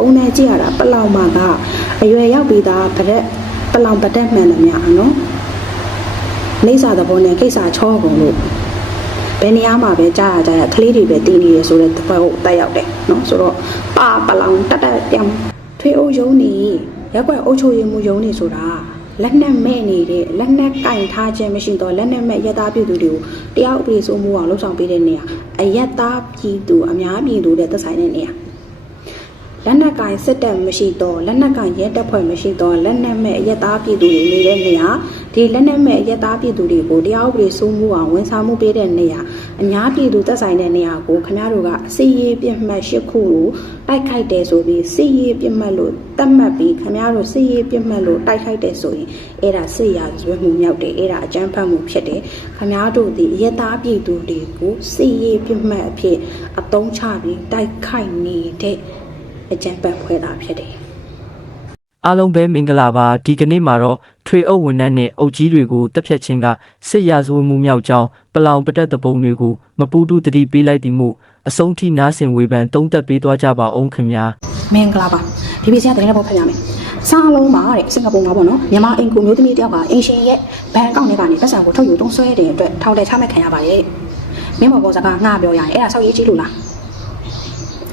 ပုံနဲ့ကြည့်ရတာပလောင်မှာကအရွယ်ရောက်ပြီးသားဗရက်ပလောင်ပတက်မှန်တယ်များနော်နေစာသဘောနဲ့ကိစ္စချောကုန်လို့ဘယ်နေရာမှာပဲကြားရကြရကလေးတွေပဲတည်နေရဆိုတဲ့သဘောကိုတက်ရောက်တယ်နော်ဆိုတော့ပါပလောင်တက်တက်ပြောင်းထွေးအုပ်ယုံနေရက်ွက်အုပ်ချုပ်ရေးမှုယုံနေဆိုတာလက်နက်မဲ့နေတဲ့လက်နက်ကင်ထားခြင်းမရှိတော့လက်နက်မဲ့ရက်သားပြည်သူတွေကိုတရားဥပဒေစိုးမိုးအောင်လှုပ်ဆောင်ပေးတဲ့နေရာအရက်သားပြည်သူအများပြည်သူတဲ့သက်ဆိုင်တဲ့နေရာ လက်နက်ကင်စစ်တပ်မရှိတော့လက်နက်ကင်ရဲတပ်ဖွဲ့မရှိတော့လက်နက်မဲ့အရက်သားပြည်သူတွေနေတဲ့နေရာဒီလက်နက်မဲ့အရက်သားပြည်သူတွေကိုတရားဥပဒေစိုးမိုးအောင်ဝန်ဆောင်မှုပေးတဲ့နေရာအများပြည်သူသက်ဆိုင်တဲ့နေရာကိုခင်ဗျားတို့ကစီရေးပြစ်မှတ်၈ခုကိုတိုက်ခိုက်တယ်ဆိုပြီးစီရေးပြစ်မှတ်လို့သတ်မှတ်ပြီးခင်ဗျားတို့စီရေးပြစ်မှတ်လို့တိုက်ခိုက်တယ်ဆိုရင်အဲ့ဒါစစ်ရာဇဝတ်မှုမြောက်တယ်အဲ့ဒါအကြမ်းဖက်မှုဖြစ်တယ်ခင်ဗျားတို့ဒီအရက်သားပြည်သူတွေကိုစီရေးပြစ်မှတ်အဖြစ်အသုံးချပြီးတိုက်ခိုက်နေတဲ့ အကြမ်းဖက်ဖွဲ့တာဖြစ်တယ်အားလုံးပဲမင်္ဂလာပါဒီကနေ့မှာတော့ထွေအုပ်ဝန်ထမ်းနဲ့အုပ်ကြီးတွေကိုတပ်ဖြတ်ခြင်းကစစ်ရာဇဝတ်မှုမြောက်ကြောင်းပလောင်ပတက်တဲ့ပုံတွေကိုမပူတူတတိပေးလိုက်သည်မို့အဆုံးထိနားဆင်ဝေဖန်တုံးသက်ပေးသွားကြပါအောင်ခင်ဗျာမင်္ဂလာပါ BBC ကတကယ်တော့ဖတ်ရမယ်စားလုံးပါတဲ့စင်ကာပူမှာပေါ့နော်မြန်မာအင်ကူမျိုးသမီးတယောက်ကအင်ရှင်ရဲ့ဘဏ်အကောင့်ထဲကနေပတ်စံကိုထုတ်ယူတုံးဆွဲတဲ့အတွက်ထောင်ထဲချမှတ်ခံရပါတယ်မင်းမော်ပေါ်စကားငှားပြောရရင်အဲ့ဒါဆောက်ရေးကြီးလို့လား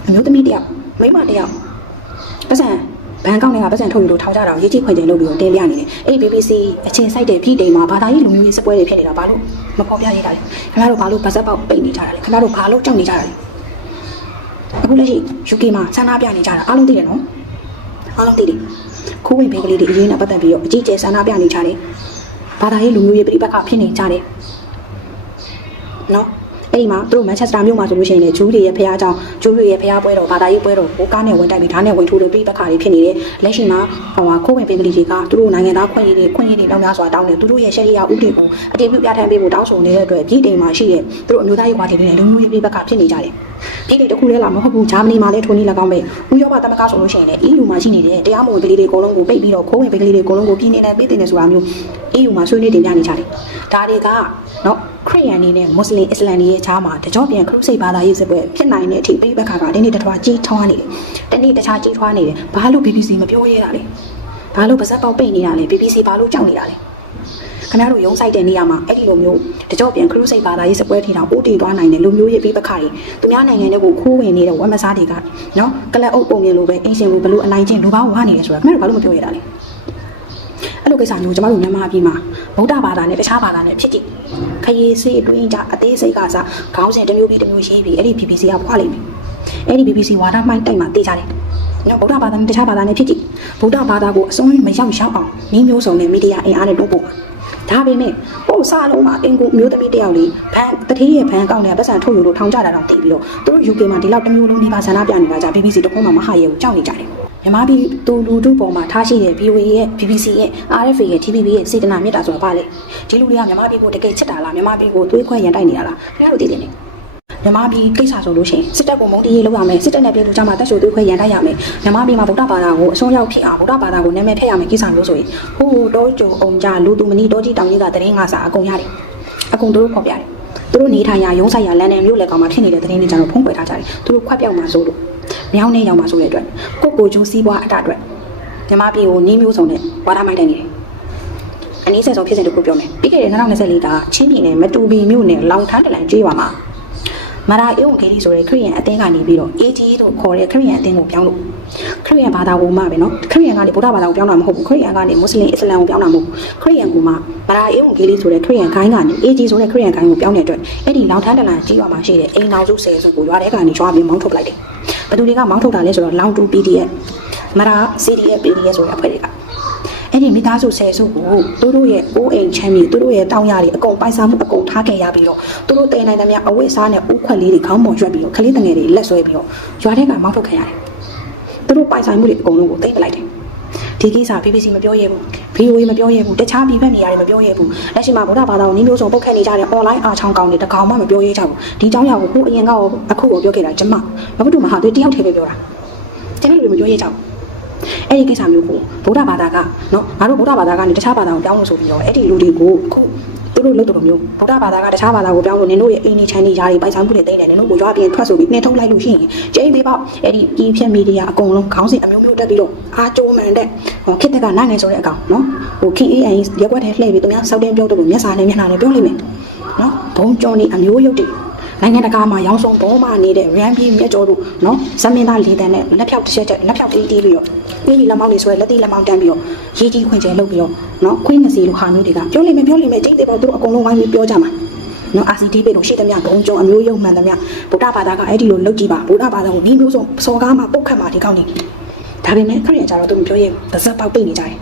အမျိုးသမီးတယောက် မိန်းမတယောက်ပတ်စံဘဏ်အကောင့်ထဲကပတ်စံထုတ်ယူလို့ထောင်ကြတာကိုရေးကြီးခွင့်တင်လုပ်ပြီးတော့တင်ပြနေတယ်အဲ့ဒီ BBC အချင်းစိုက်တဲ့ပြည်တိမ်မှာဘာသာရေးလူမျိုးရေးစပွဲတွေဖြစ်နေတာဘာလို့မဖော်ပြရတာလဲခင်ဗျားတို့ဘာလို့ဗဇက်ပေါက်ပိတ်နေကြတာလဲခင်ဗျားတို့ဘာလို့ကြောက်နေကြတာလဲအခုလက်ရှိ UK မှာဆန္ဒပြနေကြတာအားလုံးသိတယ်နော်အားလုံးသိတယ်ခိုးဝင်ဘေးကလေးတွေအရေးနဲ့ပတ်သက်ပြီးတော့အကြီးကျယ်ဆန္ဒပြနေကြတယ်ဘာသာရေးလူမျိုးရေးပြိပက္ခဖြစ်နေကြတယ်နော် အဲ့ဒီမှာသူတို့မန်ချက်စတာမြို့မှာဆိုလို့ရှိရင်လေဂျူးတွေရဲ့ဖះအကြောင်းဂျူးတွေရဲ့ဖះပွဲတော်ဘာသာရေးပွဲတော်ကိုကားနဲ့ဝင်တိုက်ပြီးဓာတ်နဲ့ဝင်ထိုးတဲ့ပြိပက္ခတွေဖြစ်နေတယ်လက်ရှိမှာဟိုဟာခိုးဝင်ဘေးကလေးတွေကသူတို့နိုင်ငံသားခွင့်ရေးတွေခွင့်ရေးတွေတောင်းများစွာတောင်းတယ်သူတို့ရဲ့ရှယ်ရီယာဥပဒေကိုအတည်ပြုပြဋ္ဌာန်းပေးဖို့တောင်းဆိုနေတဲ့အတွက်ပြည်တိမ်မှာရှိတဲ့သူတို့အမျိုးသားရေးဝါဒီတွေနဲ့လူမျိုးရေးပြိပက္ခဖြစ်နေကြတယ် ပြည်တိမ်တစ်ခုလည်းလာမဟုတ်ဘူးဂျာမနီမှာလည်းထိုးနေ၎င်းပဲဥရောပသမဂ္ဂဆိုလို့ရှိရင်လည်း EU မှာရှိနေတဲ့တရားမဝင်ကလေးတွေအကုန်လုံးကိုပိတ်ပြီးတော့ခိုးဝင်ကလေးတွေအကုန်လုံးကိုပြည်နေနဲ့ပြည်တင်နေဆိုတာမျိုး EU မှာဆွေးနွေးတင်ပြနေကြတယ်ဒါတွေကနော်ခရစ်ယာန်နေနဲ့မွတ်စလင်အစ္စလာမ်တွေရဲ့ခြားမှာတကြောပြန်ခရုစိတ်ဘာသာရေးစစ်ပွဲဖြစ်နိုင်တဲ့အထိပြိပက္ခကဒီနေ့တစ်ထွားကြီးထွားနေတယ်တနေ့တခြားကြီးထွားနေတယ်ဘာလို့ BBC မပြောရတာလဲဘာလို့ပါဇက်ပေါက်ပိတ်နေတာလဲ BBC ဘာလို့ကြောက်နေတာလဲ ခင်ဗျားတို့ရုံးဆိုင်တဲ့နေရာမှာအဲ့ဒီလိုမျိုးတကြောပြန်ခရုစိတ်ဘာသာရေးစစ်ပွဲထီတာပိုးတည်သွားနိုင်တဲ့လူမျိုးရေးပြိပက္ခတွေသူများနိုင်ငံတွေကိုခိုးဝင်နေတဲ့ဝက်မစားတွေကနော်ကလပ်အုပ်ပုံမြင်လိုပဲအင်ရှင်ကိုဘလို့အနိုင်ချင်းလူပေါင်းဝါနေတယ်ဆိုတာခင်ဗျားတို့ဘာလို့မပြောရတာလဲအဲ့လိုကိစ္စမျိုးကျမတို့မြန်မာပြည်မှာဗုဒ္ဓဘာသာနဲ့တခြားဘာသာနဲ့ဖြစ်ကြည့်ခရီးစေးအတွင်းကြအသေးစိတ်ကစားခေါင်းစဉ်တစ်မျိုးပြီးတစ်မျိုးရေးပြီးအဲ့ဒီ BBC ကဖွားလိမ့်မယ်အဲ့ဒီ BBC ဝါဒမှိုင်းတိုက်မှာတေးကြတယ်နော်ဗုဒ္ဓဘာသာနဲ့တခြားဘာသာနဲ့ဖြစ်ကြည့်ဗုဒ္ဓဘာသာကိုအစွန်းမရောက်ရောက်အောင်နည်းမျိုးစုံနဲ့မီဒီယာအင်အားနဲ့တိုးပို့ ဒါပေမဲ့ပို့စားလုံးမှာအင်ကိုမျိုးသမီးတယောက်လေးဘန်တတိယဘန်ကောက်နဲ့ပတ်စံထုတ်ယူလို့ထောင်ကြတာတော့တည်ပြီးတော့သူတို့ UK မှာဒီလောက်တစ်မျိုးလုံးဒီပါဆန္ဒပြနေတာကြ BBC တခုမှမဟာရဲကိုကြောက်နေကြတယ်မြန်မာပြည်သူလူထုပေါ်မှာထားရှိတဲ့ VOA ရဲ့ BBC ရဲ့ RFA ရဲ့ TVB ရဲ့စေတနာမြတ်တာဆိုတာဘာလဲဒီလူတွေကမြန်မာပြည်ကိုတကယ်ချစ်တာလားမြန်မာပြည်ကိုသွေးခွဲရန်တိုက်နေတာလားခင်ဗျားတို့သိတယ်နေ မြန်မာပြည်ကိစ္စဆိုလို့ရှိရင်စစ်တပ်ကိုမုန်းတီးရေးလုပ်ရမယ်စစ်တပ်နဲ့ပြည်သူကြားမှာတက်ရှိုသွေးခွဲရန်တိုက်ရမယ်မြန်မာပြည်မှာဗုဒ္ဓဘာသာကိုအဆုံးရောက်ဖြစ်အောင်ဗုဒ္ဓဘာသာကိုနာမည်ဖက်ရမယ်ကိစ္စမျိုးဆိုရင်ဟိုးတော့ကြုံအောင်ကြလူသူမနီတော့ကြီးတောင်ကြီးကတရင်ငါစာအကုန်ရတယ်အကုန်တို့ဖော်ပြတယ်သူတို့နေထိုင်ရာရုံးဆိုင်ရာလန်ဒန်မြို့လက်ကောင်မှာဖြစ်နေတဲ့တရင်တွေကျွန်တော်ဖုံးကွယ်ထားကြတယ်သူတို့ခွက်ပြောက်မှာဆိုလို့မြောင်းနေရောက်မှာဆိုတဲ့အတွက်ကိုကိုကျိုးစီးပွားအတအတွက်မြမပြည်ကိုနီးမျိုးစုံနဲ့ဝါဒမိုက်တယ်နေတယ်။အနည်းဆက်ဆုံးဖြစ်စဉ်တစ်ခုပြောမယ်။ပြီးခဲ့တဲ့2024ကချင်းပြည်နယ်မတူပီမြို့နယ်လောင်ထန်းတလန်ကျေးရွာမှာ မာရာအုံခေရီဆိုတဲ့ခရီးယန်အသင်းကနေပြီးတော့ AG လို့ခေါ်တဲ့ခရီးယန်အသင်းကိုပြောင်းလို့ခရီးယန်ဘာသာကိုမှပဲနော်ခရီးယန်ကနေဗုဒ္ဓဘာသာကိုပြောင်းတာမဟုတ်ဘူးခရီးယန်ကနေမွတ်စလင်အစ္စလာမ်ကိုပြောင်းတာမဟုတ်ဘူးခရီးယန်ကမှမာရာအုံခေရီဆိုတဲ့ခရီးယန်ခိုင်းကနေ AG ဆိုတဲ့ခရီးယန်ခိုင်းကိုပြောင်းတဲ့အတွက်အဲ့ဒီလောင်ထန်းတလန်ကြီးရွာမှာရှိတဲ့အိမ်တော်စု၁၀စုကိုရွာတဲ့ကနေရွာပြီးမောင်းထုတ်လိုက်တယ်ဘသူတွေကမောင်းထုတ်တာလဲဆိုတော့လောင်တူ PDF မာရာ CDF PDF ဆိုတဲ့အဖွဲ့တွေက အဲ့ဒီမိသားစုဆယ်စုကိုသူတို့ရဲ့အိုးအိမ်ချမ်းမြေသူတို့ရဲ့တောင်းရတွေအကုန်ပိုင်စားမှုအကုန်ထားခဲ့ရပြီးတော့သူတို့တင်နိုင်တဲ့များအဝိစားနဲ့ဥခွက်လေးတွေခေါင်းပေါ်ရွက်ပြီးတော့ခလေးတငယ်တွေလက်ဆွဲပြီးတော့ရွာထဲကမောင်းထုတ်ခဲ့ရတယ်။သူတို့ပိုင်ဆိုင်မှုတွေအကုန်လုံးကိုသိမ်းပလိုက်တယ်။ဒီကိစ္စ BBC မပြောရဘူး VOA မပြောရဘူးတခြားပြည်ပနေရာတွေမပြောရဘူးလက်ရှိမှာဗုဒ္ဓဘာသာကိုနည်းမျိုးစုံပုတ်ခတ်နေကြတဲ့ online အားချောင်းကောင်တွေတကောင်မှမပြောရကြဘူးဒီအကြောင်းအရာကိုခုအရင်ကရောအခုကိုပြောခဲ့တာကျမဘာဖြစ်လို့မဟာသူတယောက်တည်းပဲပြောတာကျွန်တော်တို့မပြောရကြဘူး အဲ့ဒီကိစ္စမျိုးကိုဗုဒ္ဓဘာသာကနော်ငါတို့ဗုဒ္ဓဘာသာကနေတခြားဘာသာကိုပြောင်းလို့ဆိုပြီးတော့အဲ့ဒီလူတွေကိုအခုသူတို့လုပ်တယ်လို့မျိုးဗုဒ္ဓဘာသာကတခြားဘာသာကိုပြောင်းလို့နင်တို့ရဲ့အိမ်နေချမ်းနေရားတွေပိုင်ဆိုင်မှုတွေတိတ်တယ်နင်တို့ကိုကြွားပြီးထွက်ဆိုပြီးနှင်ထုတ်လိုက်လို့ရှိရင်ကျင်းသေးပေါ့အဲ့ဒီပြည်ဖြတ်မီဒီယာအကုန်လုံးခေါင်းစဉ်အမျိုးမျိုးတက်ပြီးတော့အားကြိုးမှန်တဲ့ဟောခေတ်တက်ကနိုင်ငယ်ဆိုတဲ့အကောင်နော်ဟို KAI ရက်ွက်ထဲလှည့်ပြီးသူများစောက်တင်ပြောတယ်လို့မျက်စာနဲ့မျက်နှာနဲ့ပြောလိုက်မယ်နော်ဘုံကျော်နေအမျိုးရုပ်တွေ နိုင်ငံတကာမှာရောင်းဆုံးဘောမနေတဲ့ RAM ပြည်မြတ်ကျော်တို့နော်ဇမင်းသားလေးတန်းနဲ့လက်ဖြောက်တစ်ချက်ချက်လက်ဖြောက်တီးတီးပြီးတော့အင်းကြီးလက်မောင်းလေးဆွဲလက်တီးလက်မောင်းတန်းပြီးတော့ရေးကြီးခွင့်ကျဲလုပ်ပြီးတော့နော်ခွင့်ငစီလိုဟာမျိုးတွေကပြောလိမ့်မယ်ပြောလိမ့်မယ်ကျိတ်တယ်ပေါ့သူတို့အကုန်လုံးဝိုင်းပြီးပြောကြမှာနော် RCT ပဲလို့ရှိသမျှဘုံကြုံအမျိုးယုံမှန်သမျှဗုဒ္ဓဘာသာကအဲ့ဒီလိုလုပ်ကြည့်ပါဗုဒ္ဓဘာသာကိုဒီမျိုးစုံစော်ကားမှာပုတ်ခတ်မှာဒီကောင်းနေဒါပေမဲ့ခရီးရကြတော့သူမပြောရဲပါဇက်ပေါက်ပိတ်နေကြတယ်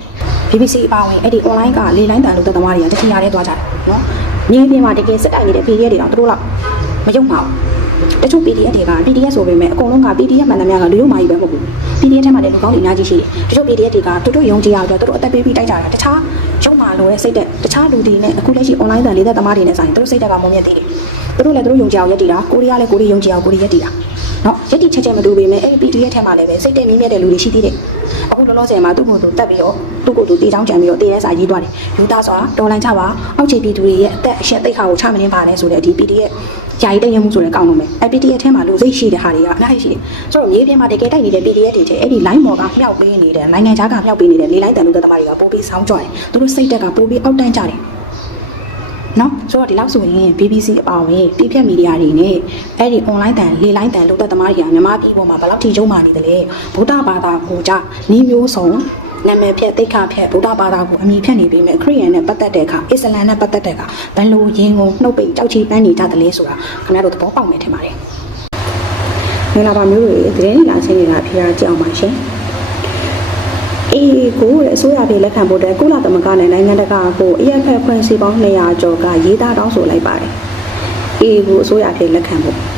BBC အပါဝင်အဲ့ဒီ online ကလေလိုင်းတန်လို့သက်သမားတွေကတတိယရဲသွားကြတယ်နော်မြေပြင်မှာတကယ်စက်တိုက်နေတဲ့ PDF တွေတော့သူတို့တော့ မယုံပါဘူးတချို့ PDF တွေက PDF ဆိုပေမဲ့အကုန်လုံးက PDF မှန်သမျှကလူယုံမာကြီးပဲမဟုတ်ဘူး PDF ထဲမှာလည်းလူကောင်းတွေအများကြီးရှိတယ်တချို့ PDF တွေကတူတူယုံကြည်ရတော့သူတို့အသက်ပေးပြီးတိုက်ကြတာတခြားယုံမာလို့ရဲ့စိတ်သက်တခြားလူတွေနဲ့အခုလက်ရှိ online တန်လေးသက်သမားတွေနဲ့ဆိုင်သူတို့စိတ်သက်ကမုံမြတ်သေးတယ်သူတို့လည်းသူတို့ယုံကြည်အောင်ရက်တည်တာကိုရီးယားလည်းကိုရီးယုံကြည်အောင်ကိုရီးရက်တည်တာနော်ရက်တည်ချက်ချက်မတူပေမဲ့အဲ့ဒီ PDF ထဲမှာလည်းပဲစိတ်သက်မြင့်မြတ်တဲ့လူတွေရှိသေးတယ်အခုလောလောဆယ်မှာသူ့ကိုယ်သူတက်ပြီးတော့သူ့ကိုယ်သူတေးချောင်းကြံပြီးတော့တေးရဲစာရေးသွားတယ်ယူသားစွာတော်လန်ချပါအောက်ခြေပြည်သူတွေရဲ့အသက်အရှက်သိက္ခာကိုချမနေပါနဲ့ဆိုတဲ့ဒီ PDF ယာယီတည်ရမှုဆိုတဲ့ကောင်းလို့မယ်အဲ့ PDF ထဲမှာလူစိတ်ရှိတဲ့ဟာတွေကအများကြီးရှိတယ်ဆိုတော့မြေပြင်မှာတကယ်တိုက်နေတဲ့ PDF တွေတဲ့အဲ့ဒီ line မော်ကမြောက်ပေးနေတဲ့နိုင်ငံခြားကမြောက်ပေးနေတဲ့လေလိုင်းတန်လို့တဲ့တမတွေကပို့ပြီးဆောင်းကြွတယ်သူတို့စိတ်တက်ကပို့ပြီးအောက်တန်းကြတယ်နော်ဆိုတော့ဒီလောက်ဆိုရင် BBC အပါအဝင်ပြည်ဖြတ်မီဒီယာတွေနဲ့အဲ့ဒီ online တန်လေလိုင်းတန်လို့တဲ့တမတွေကမြန်မာပြည်ပေါ်မှာဘယ်လောက်ထိရုံမာနေတယ်လဲဗုဒ္ဓဘာသာကိုကြနီးမျိုးစုံ နာမည်ဖြတ်တိတ်ခဖြတ်ဗုဒ္ဓဘာသာကိုအမိဖြတ်နေပြီမဲ့ခရိယန်နဲ့ပတ်သက်တဲ့အခါအစ္စလမ်နဲ့ပတ်သက်တဲ့အခါဘယ်လိုရင်းကုန်နှုတ်ပိတ်ကြောက်ချီပန်းနေကြတယ်လဲဆိုတာခင်ဗျားတို့သဘောပေါက်မယ်ထင်ပါတယ်မင်္ဂလာပါမျိုးတွေသတင်းလာဆင်းနေတာဖေးရကြအောင်ပါရှင်အေးကိုတဲ့အစိုးရပြည်လက်ခံဖို့တဲ့ကုလသမဂ္ဂနဲ့နိုင်ငံတကာကိုအရက်ဖက်ဖွဲ့စည်းပေါင်း200ကျော်ကရေးသားတောင်းဆိုလိုက်ပါတယ်အေးကိုအစိုးရပြည်လက်ခံဖို့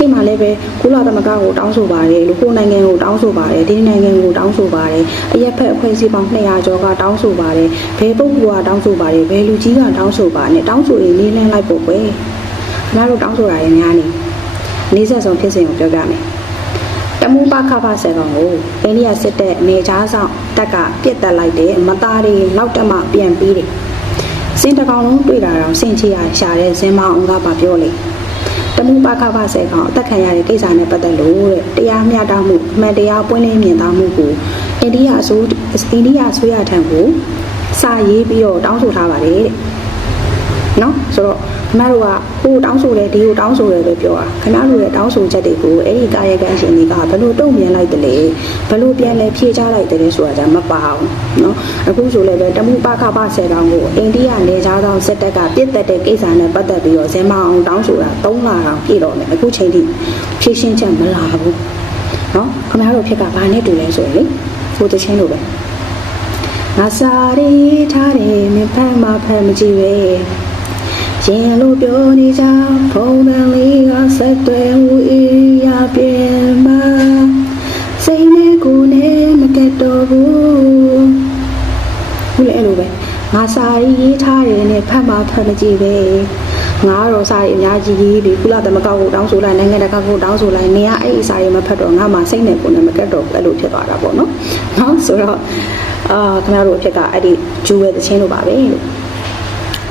ရှေ့မှာလည်းပဲကုလသမဂ္ဂကိုတောင်းဆိုပါတယ်လူကိုနိုင်ငံကိုတောင်းဆိုပါတယ်ဒီနိုင်ငံကိုတောင်းဆိုပါတယ်အရက်ဖက်အဖွဲ့အစည်းပေါင်း200ကျော်ကတောင်းဆိုပါတယ်ဘယ်ပုဂ္ဂိုလ်ကတောင်းဆိုပါတယ်ဘယ်လူကြီးကတောင်းဆိုပါနဲ့တောင်းဆိုရင်နေလင်းလိုက်ဖို့ပဲခင်ဗျားတို့တောင်းဆိုတာရင်များနေနေဆက်ဆုံးဖြစ်စဉ်ကိုပြောပြမယ်တမူပခဖဆယ်ကောင်ကိုအိန္ဒိယစစ်တပ်နေချားဆောင်တက်ကပြစ်တက်လိုက်တယ်မသားတွေနောက်တက်မှပြန်ပြီးတယ်စင်တကောင်လုံးတွေ့တာတော့စင်ချီရရှာတဲ့ဇင်မအောင်ကပါပြောလေ တမှုပါခဖဆဲကောင်အသက်ခံရတဲ့ကိစ္စနဲ့ပတ်သက်လို့တဲ့တရားမျှတမှုအမှန်တရားပွင့်လင်းမြင်သာမှုကိုအိန္ဒိယအစိုးအိန္ဒိယအစိုးရထံကိုစာရေးပြီးတော့တောင်းဆိုထားပါတယ်တဲ့နော်ဆိုတော့ ခင်ဗျားတို့ကဟိုတောင်းဆိုတယ်ဒီကိုတောင်းဆိုတယ်ပဲပြောတာခင်ဗျားတို့ရဲ့တောင်းဆိုချက်တွေကိုအဲ့ဒီကာယကံရှင်တွေကဘယ်လိုတုံ့ပြန်လိုက်တယ်လဲဘယ်လိုပြန်လဲဖြေချလိုက်တယ်လဲဆိုတာじゃမပါဘူးနော်အခုဆိုလည်းပဲတမှုပါခဖဆဲကောင်ကိုအိန္ဒိယနေသားဆောင်စစ်တပ်ကပြစ်တက်တဲ့ကိစ္စနဲ့ပတ်သက်ပြီးတော့ဇင်မအောင်တောင်းဆိုတာ၃လအောင်ပြည့်တော့မယ်အခုချိန်ထိဖြည့်ရှင်းချက်မလာဘူးနော်ခင်ဗျားတို့ဖြစ်ကဘာနဲ့တူလဲဆိုရင်လေဟိုတချင်းလိုပဲငါစာရေးထားတယ်မဖက်မဖက်မကြည့်ပဲ ရင်လို့ပြောနေကြဖုန်းတန်လေးကဆက်သွယ်မှုအေးရပြန်ပါစိတ်နဲ့ကိုယ်နဲ့မကတ်တော့ဘူးဘူးလေအဲ့လိုပဲငါစာရေးထားတယ်နဲ့ဖတ်မှဖတ်မကြည့်ပဲငါကတော့စာရေးအများကြီးရေးပြီးကုလသမဂ္ဂကိုတောင်းဆိုလိုက်နိုင်ငံတကာကိုတောင်းဆိုလိုက်နေရအဲ့ဒီစာရေးမဖတ်တော့ငါမှစိတ်နဲ့ကိုယ်နဲ့မကတ်တော့ဘူးအဲ့လိုဖြစ်သွားတာပေါ့နော်နော်ဆိုတော့အာခင်ဗျားတို့အဖြစ်ကအဲ့ဒီဂျူဝဲသချင်းလိုပါပဲလို့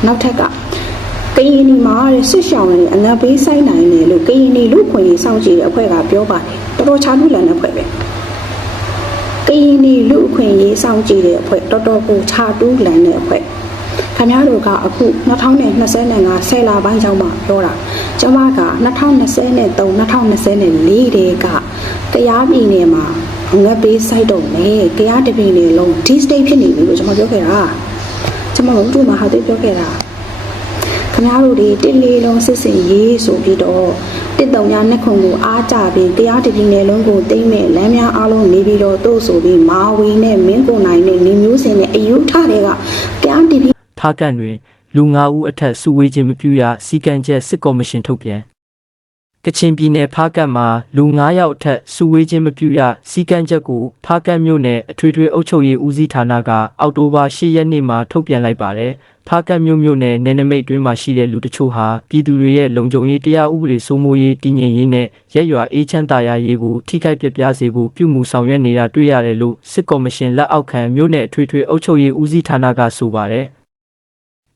နောက်ထပ်က ကရင်နီမှာတဲ့ဆွရှောင်းနေအနက်ဘေးဆိုင်နိုင်တယ်လို့ကရင်နီလူခွင့်ရေးစောင့်ကြည့်တဲ့အဖွဲ့ကပြောပါတယ်တော်တော်ချားလူလန်တဲ့အဖွဲ့ပဲကရင်နီလူအခွင့်ရေးစောင့်ကြည့်တဲ့အဖွဲ့တော်တော်ကိုချာတူးလန်တဲ့အဖွဲ့ခင်ဗျားတို့ကအခု2025ဆယ်လပိုင်းကျောင်းမှာပြောတာကျောင်းမက2023 2024တဲကတရားပြည်နယ်မှာငတ်ပေးစိုက်တော့မယ်တရားတပင်တွေလုံးဒီ state ဖြစ်နေပြီလို့ကျွန်မပြောခဲ့တာကျွန်မတို့မှာဟာသိပြောခဲ့တာ ခင်ဗျားတို့တွေတစ်လေးလုံးစစ်စင်ရေးဆိုပြီးတော့တစ်တုံညာနှစ်ခုကိုအားကြပြီးတရားတပြည်နယ်လုံးကိုတိမ့်မဲ့လမ်းများအားလုံးနေပြီးတော့တို့ဆိုပြီးမာဝီနဲ့မင်းကိုနိုင်နဲ့နေမျိုးစင်နဲ့အယူထတဲ့ကတရားတပြည်ထားကန့်တွင်လူ၅ဦးအထက်စုဝေးခြင်းမပြုရစီကံချက်စစ်ကော်မရှင်ထုတ်ပြန် ကချင်ပြည်နယ်ဖားကတ်မှာလူ9ယောက်အထက်စုဝေးခြင်းမပြုရစီကံချက်ကိုဖားကတ်မြို့နယ်အထွေထွေအုပ်ချုပ်ရေးဦးစီးဌာနကအောက်တိုဘာ10ရက်နေ့မှာထုတ်ပြန်လိုက်ပါတယ်ဖားကတ်မြို့မြို့နယ်နယ်နိမိတ်တွင်းမှာရှိတဲ့လူတချို့ဟာပြည်သူတွေရဲ့လုံခြုံရေးတရားဥပဒေစိုးမိုးရေးတည်ငြိမ်ရေးနဲ့ရက်ရွာအေးချမ်းသာယာရေးကိုထိခိုက်ပျက်ပြားစေဖို့ပြုမှုဆောင်ရွက်နေတာတွေ့ရတယ်လို့စစ်ကော်မရှင်လက်အောက်ခံမြို့နယ်အထွေထွေအုပ်ချုပ်ရေးဦးစီးဌာနကဆိုပါတယ်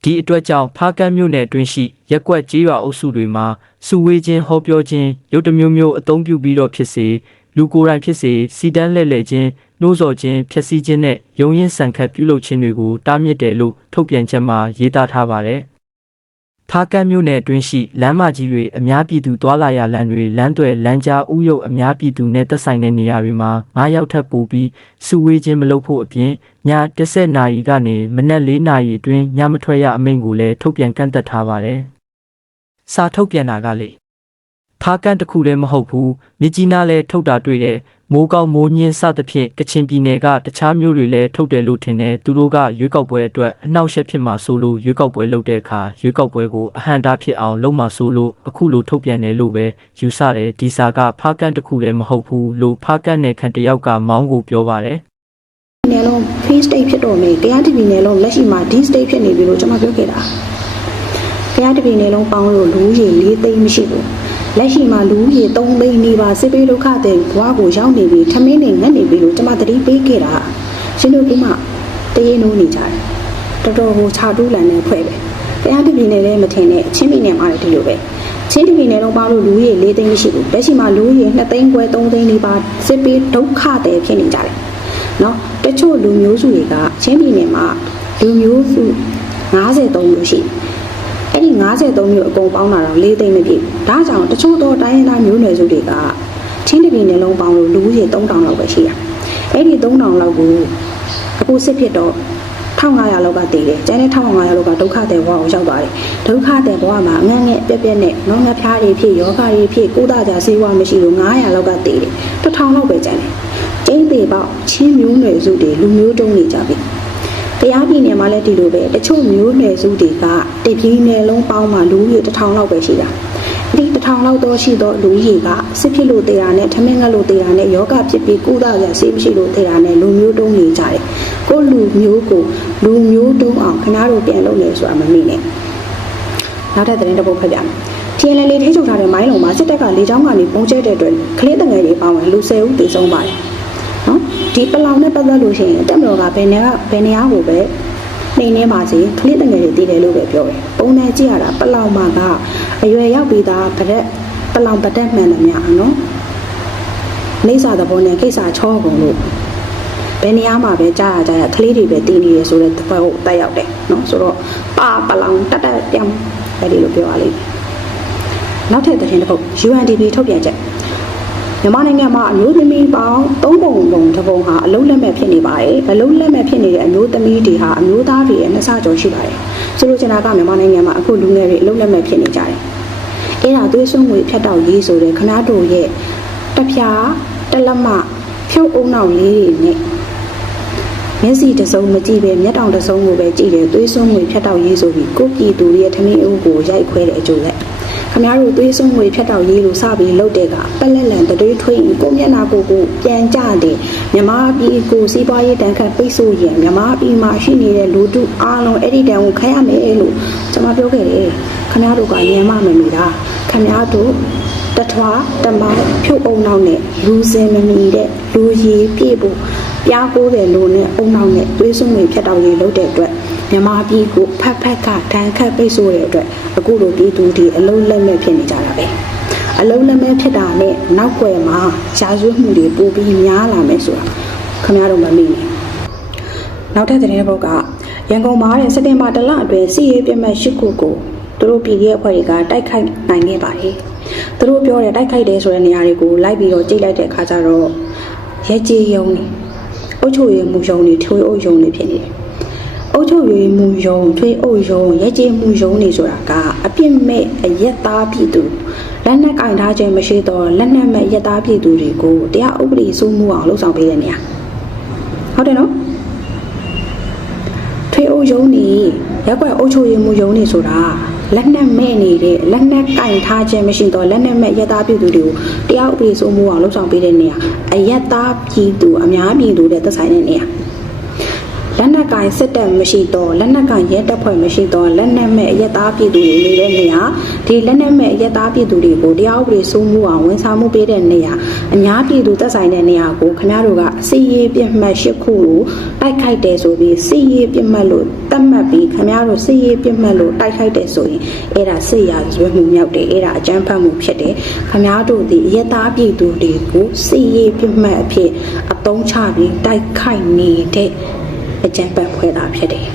ဒီအတွက်ကြောင့်ဖားကန်းမြို့နယ်အတွင်းရှိရက်ကွက်ကြေးရွာအုပ်စုတွေမှာစုဝေးခြင်းဟောပြောခြင်းရုပ်တစ်မျိုးမျိုးအသုံးပြုပြီးတော့ဖြစ်စေလူကိုယ်တိုင်ဖြစ်စေစီတန်းလှည့်လည်ခြင်းနှိုးဆော်ခြင်းဖျက်ဆီးခြင်းနဲ့ရုံရင်ဆန်ခတ်ပြုလုပ်ခြင်းတွေကိုတားမြစ်တယ်လို့ထုတ်ပြန်ချက်မှာရေးသားထားပါတယ်။ဖားကန်းမြို့နယ်အတွင်းရှိလမ်းမကြီးတွေအများပြည်သူသွာလာရလမ်းတွေလမ်းတွေလမ်းကြားဥယုတ်အများပြည်သူနဲ့သက်ဆိုင်တဲ့နေရာတွေမှာ9ရောက်ထပ်ပို့ပြီးစုဝေးခြင်းမလုပ်ဖို့အပြင်ည 10နာရီကနေမနက်4နာရီအတွင်းညမထွက်ရအမိန့်ကိုလည်းထုတ်ပြန်ကန့်သက်ထားပါတယ်။စာထုတ်ပြန်တာကလေဖားကန်းတစ်ခုလည်းမဟုတ်ဘူးမြကြီးနားလည်းထုတ်တာတွေ့တယ်မိုးကောင်းမိုးညင်းစသဖြင့်ကချင်ပြည်နယ်ကတခြားမျိုးတွေလည်းထုတ်တယ်လို့ထင်တယ်သူတို့ကရွေးကောက်ပွဲအတွက်အနှောက်အယှက်ဖြစ်မှာဆိုလို့ရွေးကောက်ပွဲလုပ်တဲ့အခါရွေးကောက်ပွဲကိုအဟန့်တားဖြစ်အောင်လုပ်မှာဆိုလို့အခုလိုထုတ်ပြန်တယ်လို့ပဲယူဆတယ်ဒီစာကဖားကန်းတစ်ခုလည်းမဟုတ်ဘူးလို့ဖားကန်းနယ်ခံတယောက်ကမောင်းကိုပြောပါတယ် နယ်လုံး face state ဖြစ်တော့မယ်တရားတပြည်နယ်လုံးလက်ရှိမှာ D state ဖြစ်နေပြီလို့ကျွန်မပြောခဲ့တာတရားတပြည်နယ်လုံးပေါင်းလို့လူဦးရေ၄သိန်းမရှိဘူးလက်ရှိမှာလူဦးရေ၃သိန်းနေပါစစ်ပေးဒုက္ခတဲ့ဘဝကိုရောက်နေပြီထမင်းနေငတ်နေပြီလို့ကျွန်မသတိပေးခဲ့တာရှင်တို့ကမှတရေနိုးနေကြတယ်တော်တော်ကိုခြာတူးလန်နေဖွဲ့ပဲတရားတပြည်နယ်လည်းမထင်နဲ့ချင်းပြည်နယ်မှာလည်းဒီလိုပဲချင်းပြည်နယ်လုံးပေါင်းလို့လူဦးရေ၄သိန်းမရှိဘူးလက်ရှိမှာလူဦးရေ2သိန်းခွဲ3သိန်းနေပါစစ်ပေးဒုက္ခတဲ့ဖြစ်နေကြတယ်နော် တချို့လူမျိုးစုတွေကချင်းပြည်နယ်မှာလူမျိုးစု53မျိုးရှိအဲ့ဒီ53မျိုးအကုန်ပေါင်းတာတော့၄သိန်းမပြည့်ဒါကြောင့်တချို့တော့တိုင်းရင်းသားမျိုးနွယ်စုတွေကချင်းပြည်နယ်လုံးပေါင်းလို့လူဦးရေ3000လောက်ပဲရှိတာအဲ့ဒီ3000လောက်ကိုအခုစစ်ဖြစ်တော့1500လောက်ကတည်တယ်ကျန်တဲ့1500လောက်ကဒုက္ခတဲ့ဘဝကိုရောက်သွားတယ်ဒုက္ခတဲ့ဘဝမှာအငန်းငယ်ပြက်ပြက်နဲ့နော်ငါဖျားတွေဖြစ်ယောဂတွေဖြစ်ကိုယ်သားကြဆေးဝါးမရှိလို့900လောက်ကတည်တယ်1000လောက်ပဲကျန်တယ် ကျင်းသေးပေါက်ချင်းမျိုးနွယ်စုတွေလူမျိုးတုံးနေကြပြီ။တရားပြည်နယ်မှာလည်းဒီလိုပဲတချို့မျိုးနွယ်စုတွေကတပြည်နယ်လုံးပေါင်းမှာလူကြီးတစ်ထောင်လောက်ပဲရှိတာ။အဲ့ဒီတစ်ထောင်လောက်တော့ရှိတော့လူကြီးကစစ်ဖြစ်လို့တေတာနဲ့ထမင်းငတ်လို့တေတာနဲ့ယောဂဖြစ်ပြီးကုသရဆေးမရှိလို့တေတာနဲ့လူမျိုးတုံးနေကြတယ်။ကိုယ့်လူမျိုးကိုလူမျိုးတုံးအောင်ခဏတို့ပြန်လုပ်နေဆိုတာမမိနဲ့။နောက်ထပ်သတင်းတစ်ပုဒ်ဖတ်ပြမယ်။ TNL လေးထိချုပ်ထားတဲ့မိုင်းလုံးမှာစစ်တပ်ကလေကြောင်းကနေပုံကျဲတဲ့အတွက်ကလေးတငယ်တွေပါဝင်လူ၁၀ဦးသေဆုံးပါတယ်။ နော်ဒီပလောင်နဲ့ပတ်သက်လို့ရှိရင်တက်မတော်ကဘယ်နေကဘယ်နေရာကိုပဲနေနေပါစေကလေးတငယ်တွေတည်တယ်လို့ပဲပြောတယ်။ပုံနဲ့ကြည့်ရတာပလောင်မှာကအရွယ်ရောက်ပြီးသားဗရက်ပလောင်ပတ်သက်မှန်တယ်များနော်။နေစာသဘောနဲ့ကိစ္စချောကုန်လို့ဘယ်နေရာမှာပဲကြားရကြရကလေးတွေပဲတည်နေရဆိုတဲ့သဘောကိုတက်ရောက်တယ်နော်ဆိုတော့ပါပလောင်တက်တက်ပြောင်းအဲ့ဒီလိုပြောရလိမ့်မယ်နောက်ထပ်သတင်းတစ်ပုဒ် UNDP ထုတ်ပြန်ချက် မြန်မာနိုင်ငံမှာအမျိုးသမီးပေါင်း၃ပုံပုံတစ်ပုံဟာအလုံးလက်မဲ့ဖြစ်နေပါတယ်။အလုံးလက်မဲ့ဖြစ်နေတဲ့အမျိုးသမီးတွေဟာအမျိုးသားတွေရဲ့နှစ်ဆကျော်ရှိပါတယ်။ဆိုလိုချင်တာကမြန်မာနိုင်ငံမှာအခုလူငယ်တွေအလုံးလက်မဲ့ဖြစ်နေကြတယ်။အဲဒါသွေးစွန်းငွေဖြတ်တောက်ရေးဆိုတဲ့ခနာတို့ရဲ့တပြားတစ်လက်မဖြုတ်အုံနောက်လေးတွေနဲ့မျက်စိတစ်စုံမကြည့်ပဲမျက်တောင်တစ်စုံကိုပဲကြည့်တယ်သွေးစွန်းငွေဖြတ်တောက်ရေးဆိုပြီးကိုယ့်ပြည်သူတွေရဲ့ထမင်းအုပ်ကိုရိုက်ခွဲတဲ့အကျိုးလက် ခမားတို့သွေးစွန်းငွေဖြတ်တောက်ရေးလို့စပြီးလုပ်တဲ့ကပက်လက်လန်တတွေးထွေးရင်ကိုမျက်နာကိုကိုပြန်ကြတယ်မြမပြည်ကိုစီးပွားရေးတန်ခတ်ပိတ်ဆို့ရင်မြမပြည်မှာရှိနေတဲ့လူတုအားလုံးအဲ့ဒီတန်ကိုခိုင်းရမယ်လို့ကျွန်မပြောခဲ့တယ်ခမားတို့ကညံမမမီတာခမားတို့တထွားတမောင်းဖြုတ်အောင်နောက်နဲ့လူစင်မမီတဲ့လူရည်ပြည့်ဖို့ပြားကိုးတဲ့လူနဲ့အုံနောက်နဲ့သွေးစွန်းငွေဖြတ်တောက်ရေးလုပ်တဲ့အတွက် မြမပြည်ကိုဖက်ဖက်ကတန်ခတ်ပိတ်ဆို့တဲ့အတွက်အခုလိုပြည်သူတွေအလုံးလက်မဲ့ဖြစ်နေကြတာပဲအလုံးလက်မဲ့ဖြစ်တာနဲ့နောက်ွယ်မှာရှားရွေးမှုတွေပိုပြီးများလာမယ်ဆိုတာခင်ဗျားတို့မမေ့နဲ့နောက်ထပ်သတင်းတစ်ပုဒ်ကရန်ကုန်မှာတဲ့စက်တင်ဘာတလအတွင်းစီရေးပြတ်မှတ်၈ခုကိုသူတို့ပြည်ရဲ့အဖွဲ့တွေကတိုက်ခိုက်နိုင်ခဲ့ပါတယ်။သူတို့ပြောတဲ့တိုက်ခိုက်တယ်ဆိုတဲ့နေရာတွေကိုလိုက်ပြီးတော့ကြိတ်လိုက်တဲ့အခါကျတော့ရဲကြီးယုံနေအုတ်ချိုရည်မှုယုံနေထွေးအုပ်ယုံနေဖြစ်နေတယ်။ အုတ်ချိုရည်မှုယုံထွေးအုပ်ယုံရဲကြီးမှုယုံနေဆိုတာကအပြစ်မဲ့အရက်သားပြည်သူလက်နက်ကင်ထားခြင်းမရှိတော့လက်နက်မဲ့ရက်သားပြည်သူတွေကိုတရားဥပဒေစိုးမှုအောင်လှုံ့ဆော်ပေးတဲ့နေရာဟုတ်တယ်နော်ထွေးအုပ်ယုံနေရက်ွက်အုပ်ချုပ်ရေးမှုယုံနေဆိုတာလက်နက်မဲ့နေတဲ့လက်နက်ကင်ထားခြင်းမရှိတော့လက်နက်မဲ့ရက်သားပြည်သူတွေကိုတရားဥပဒေစိုးမိုးအောင်လှုပ်ဆောင်ပေးတဲ့နေရာအရက်သားပြည်သူအများပြည်သူတဲ့သက်ဆိုင်တဲ့နေရာလလ က်နက်ကင်စစ်တပ်မရှိတော့လက်နက်ကင်ရဲတပ်ဖွဲ့မရှိတော့လက်နက်မဲ့အရက်သားပြည်သူတွေနေတဲ့နေရာဒီလက်နက်မဲ့အရက်သားပြည်သူတွေကိုတရားဥပဒေစိုးမိုးအောင်ဝန်ဆောင်မှုပေးတဲ့နေရာအများပြည်သူသက်ဆိုင်တဲ့နေရာကိုခင်ဗျားတို့ကစီရေးပြစ်မှတ်၈ခုကိုတိုက်ခိုက်တယ်ဆိုပြီးစီရေးပြစ်မှတ်လို့တတ်မှတ်ပြီးခင်ဗျားတို့စီရေးပြစ်မှတ်လို့တိုက်ခိုက်တယ်ဆိုရင်အဲ့ဒါစစ်ရာဇဝတ်မှုမြောက်တယ်အဲ့ဒါအကြမ်းဖက်မှုဖြစ်တယ်ခင်ဗျားတို့ဒီအရက်သားပြည်သူတွေကိုစီရေးပြစ်မှတ်အဖြစ်အသုံးချပြီးတိုက်ခိုက်နေတဲ့ အကြံပတ်ဖွဲ့တာဖြစ်တယ်